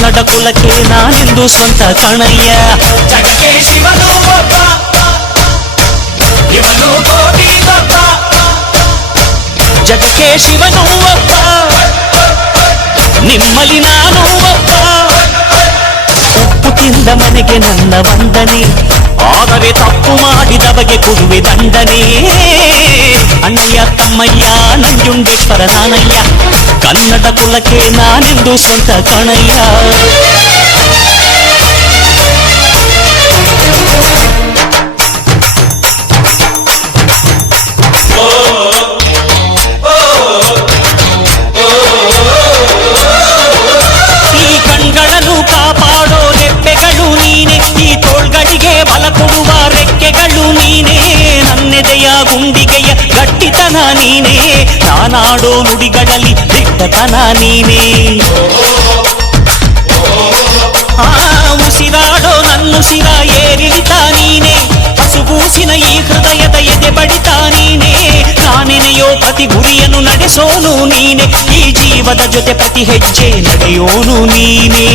ಕನ್ನಡ ಕುಲಕ್ಕೆ ನಾನೆಂದು ಸ್ವಂತ ಕಣಯ್ಯ ಜಗಕ್ಕೆ ಶಿವನು ಒಬ್ಬ ಇವನು ಕೋಟಿ ಒಬ್ಬ ಜಗಕ್ಕೆ ಶಿವನು ಒಬ್ಬ ನಿಮ್ಮಲ್ಲಿ ನಾನು ಒಬ್ಬ ಉಪ್ಪು ತಿಂದ ಮನೆಗೆ ನನ್ನ ವಂದನೆ ಆದರೆ ತಪ್ಪು ಮಾಡಿದವಗೆ ಕೊಡುವೆ ದಂಡನೆ ಅಣ್ಣಯ್ಯ ತಮ್ಮಯ್ಯ ನಂಜುಂಡೇಶ್ವರ ನಾನಯ್ಯ ಕನ್ನಡ ಕುಲಕ್ಕೆ ನಾನೆಂದು ಸ್ವಂತ ಕಣಯ್ಯ ನೀನೇ ನಾನಾಡೋ ನುಡಿಗಳಲ್ಲಿ ದಿಟ್ಟತನ ನೀನೇ ಆ ಉಸಿರಾಡೋ ನನ್ನುಸಿರ ಏರಿಳಿತ ನೀನೇ ಹಸುಗೂಸಿನ ಈ ಹೃದಯದ ಎದೆ ಬಡಿತ ನೀನೇ ನಾನೆನೆಯೋ ಪ್ರತಿ ಗುರಿಯನ್ನು ನಡೆಸೋನು ನೀನೆ ಈ ಜೀವದ ಜೊತೆ ಪ್ರತಿ ಹೆಜ್ಜೆ ನಡೆಯೋನು ನೀನೇ